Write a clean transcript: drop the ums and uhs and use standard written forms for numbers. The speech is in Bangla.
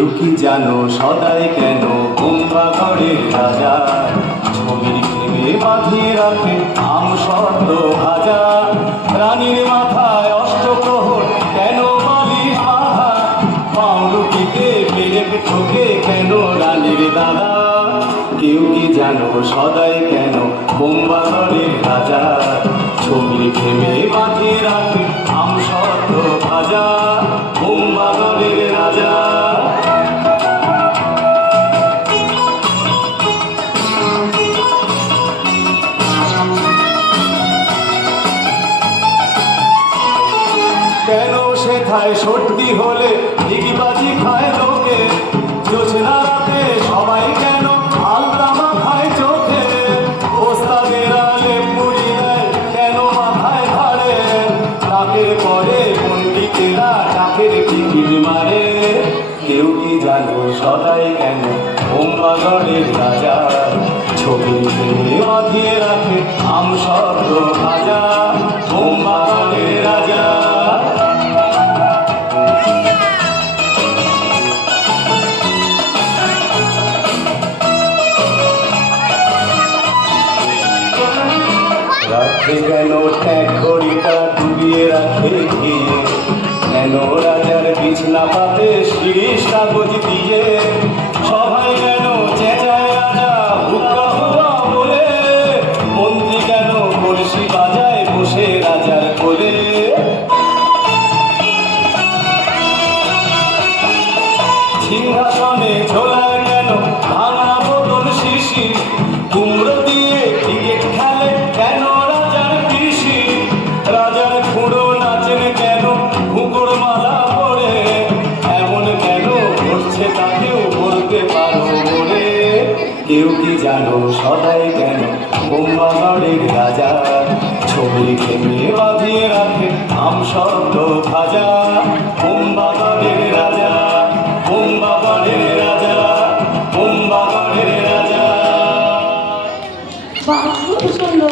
কেউ কি জানো সদাই কেন কুম্ভঘরের রাজা ছবির প্রেমে বাঁধিয়ে রাখে আম শব্দ ভাজা রানীর মাথায় অষ্টপ্রহর কেন বালিশ বাঁধা পাউরুটিতে পেরেক ঠোকে কেন রানীর দাদা কেউ কি জানো সদাই কেন কুম্ভঘরের রাজা ছবির প্রেমে বাঁধিয়ে রাখে আম শব্দ ভাজা কুম্ভঘরের রাজা কেন সেথায় সর্দি হলে ডিগিবাজি খায় লোকে জোছনা রাতে সবাই কেন আলতা মাথায় চোখে ওস্তাদের আলে পুড়ি দেয় কেন মাথায় ধরে ডাকের পরে পণ্ডিতেরা ডাকের টিকিট মারে কেউ কি জানো সদাই কেন কুম্ভঘরের রাজা ছবি প্রেমে বাঁধিয়ে রাখে আম শব্দ ভাজা কুম্ভঘরের রাজা রাখে কেন ট্যাগ ঘড়িটা ডুবিয়ে রাখে ঘিয়ে কেন রাজার বিছনা পাতে শিরিষ কাগজ দিয়ে সবাই কেন চেঁচায় রাজা হুক্কা হুয়া বলে মন্ত্রী কেন কলসি বাজায় বসে রাজার কোলে সিংহাসনে ঝোলায় কেন ভাঙা বোতল শিশি কুমড়ো দিয়ে ক্রিকেট খেলে কেন রাজার পিসি রাজার খুঁড়ো নাচেন কেন ঘুঁকোর মালা পরে এমন কেন ঘটছে তাকেও বলতে পারো বলে কেউ কি জানো সদাই কেন কুম্ভঘরের রাজা ছবির প্রেমে বাঁধিয়ে রাখে আম শব্দ ভাজা